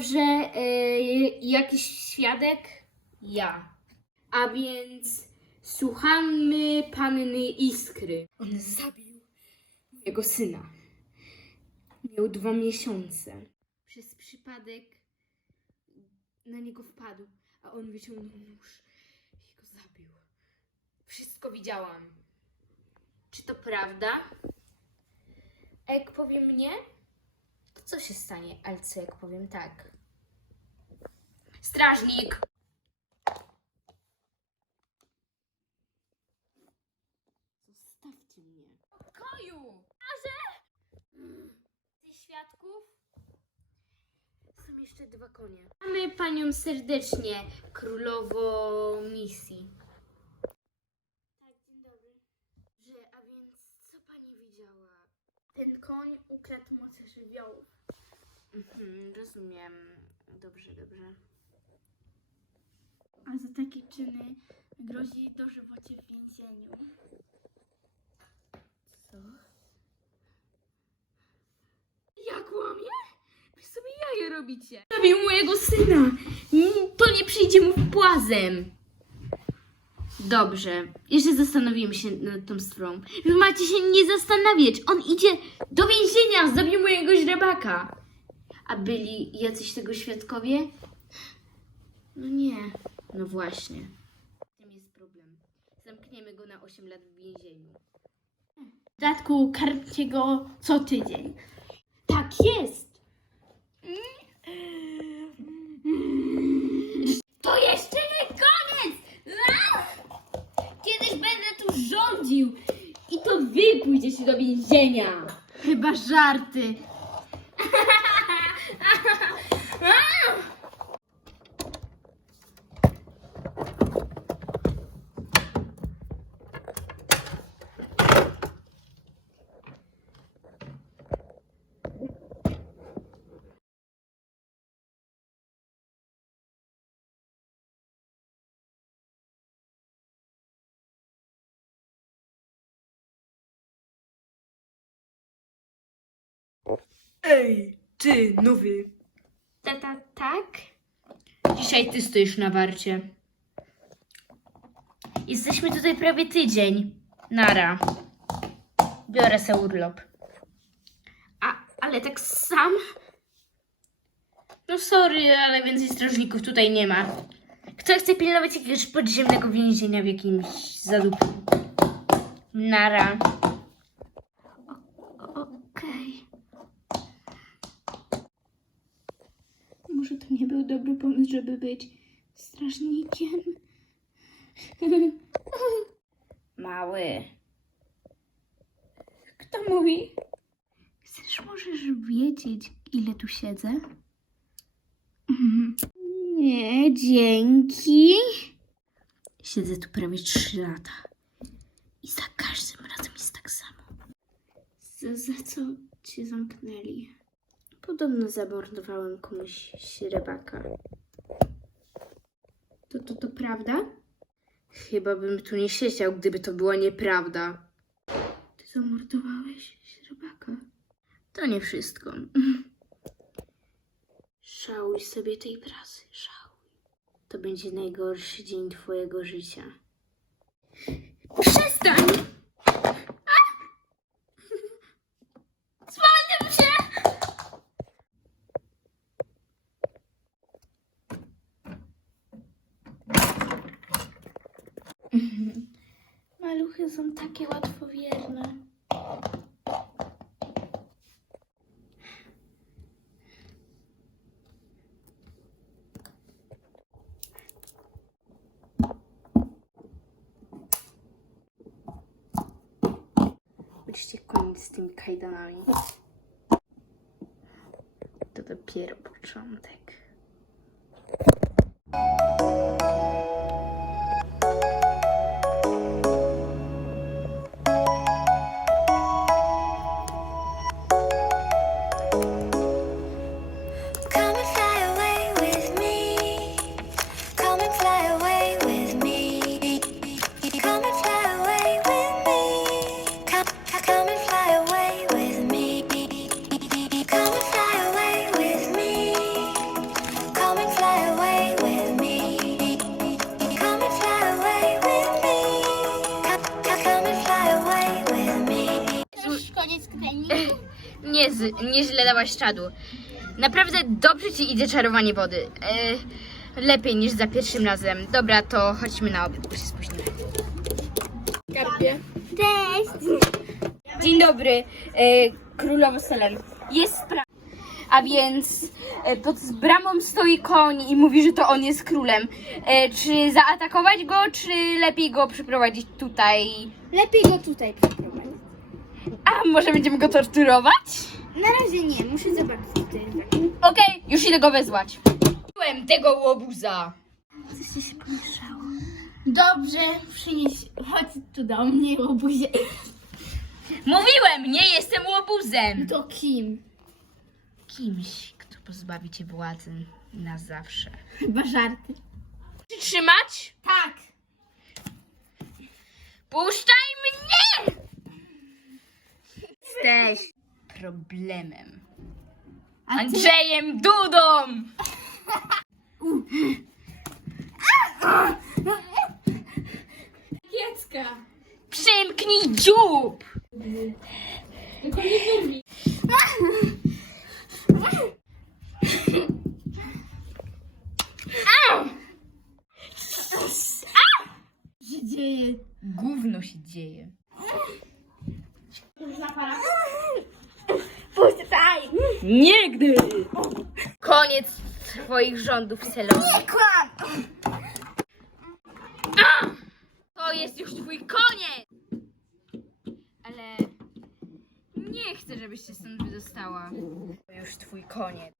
Dobrze, e, jakiś świadek? Ja. A więc słuchamy panny Iskry. On zabił mojego syna. Miał dwa miesiące. Przez przypadek na niego wpadł, a on wyciągnął nóż i go zabił. Wszystko widziałam. Czy to prawda? Jak powiem nie, to co się stanie? Ale co jak powiem tak? Strażnik! Zostawcie mnie. W pokoju! Aże! Ty świadków? Są jeszcze dwa konie. Mamy panią serdecznie, królowo misji. Tak, dzień dobry. Że, a więc co pani widziała? Ten koń ukradł moc żywiołów. Mhm, rozumiem. Dobrze, dobrze. A za takie czyny grozi dożywocie w więzieniu. Co? Ja kłamie? Wy sobie jaje robicie. Zabił mojego syna. To nie przyjdzie mu płazem. Dobrze, jeszcze zastanowimy się nad tą sprawą. Wy macie się nie zastanawiać. On idzie do więzienia, zabił mojego źrebaka. A byli jacyś tego świadkowie? No nie. No właśnie. Tym jest problem. Zamkniemy go na 8 lat w więzieniu. W dodatku karmcie go co tydzień. Tak jest! To pójdziecie do więzienia! Chyba żarty. Ej, ty, nowy. Tata, tak? Dzisiaj ty stoisz na warcie. Jesteśmy tutaj prawie tydzień. Nara. Biorę se urlop. A, ale tak sam? No sorry, ale więcej strażników tutaj nie ma. Kto chce pilnować jakiegoś podziemnego więzienia w jakimś zadupiu? Nara. Może to nie był dobry pomysł, żeby być strażnikiem. Mały. Kto mówi? Chcesz możesz wiedzieć, ile tu siedzę? Nie, dzięki. Siedzę tu prawie 3 lata. I za każdym razem jest tak samo. Za, za co cię zamknęli? Podobno zamordowałem komuś śrebaka. To, to, to prawda? Chyba bym tu nie siedział, gdyby to była nieprawda. Ty zamordowałeś śrubaka. To nie wszystko. Żałuj sobie tej pracy, żałuj. To będzie najgorszy dzień twojego życia. Przestań! Zwalniam się! Maluchy są takie łatwowierne. Będziecie koniec z tymi kajdanami. To dopiero początek. z- nieźle dałaś czadu. Naprawdę dobrze ci idzie czarowanie wody. E, lepiej niż za pierwszym razem. Dobra, to chodźmy na obiad, bo się spóźnimy. Cześć! Dzień dobry, e, królowo Selen. Jest sprawa. A więc e, pod bramą stoi koń i mówi, że to on jest królem. E, czy zaatakować go, czy lepiej go przyprowadzić tutaj? Lepiej go tutaj przeprowadzić. A może będziemy go torturować? Na razie nie, muszę zobaczyć, co to jest Okej, już idę go wezwać. Byłem tego łobuza. Coś ci się pomieszało. Dobrze, przynieś, chodź tu do mnie, łobuzie. Mówiłem, nie jestem łobuzem. To kim? Kimś, kto pozbawi cię władzy na zawsze. Chyba żarty. Trzymać? Tak! Puszczaj mnie! Jesteś problemem. Andrzejem Dudą! Kiecka! Przymknij dziób! Tylko nie lubi. Co się dzieje? Gówno się dzieje. Puszczaj! Nigdy! Koniec twoich rządów, Selonie. Kłam! To jest już twój koniec! Ale nie chcę, żebyś się stąd wydostała. To już twój koniec.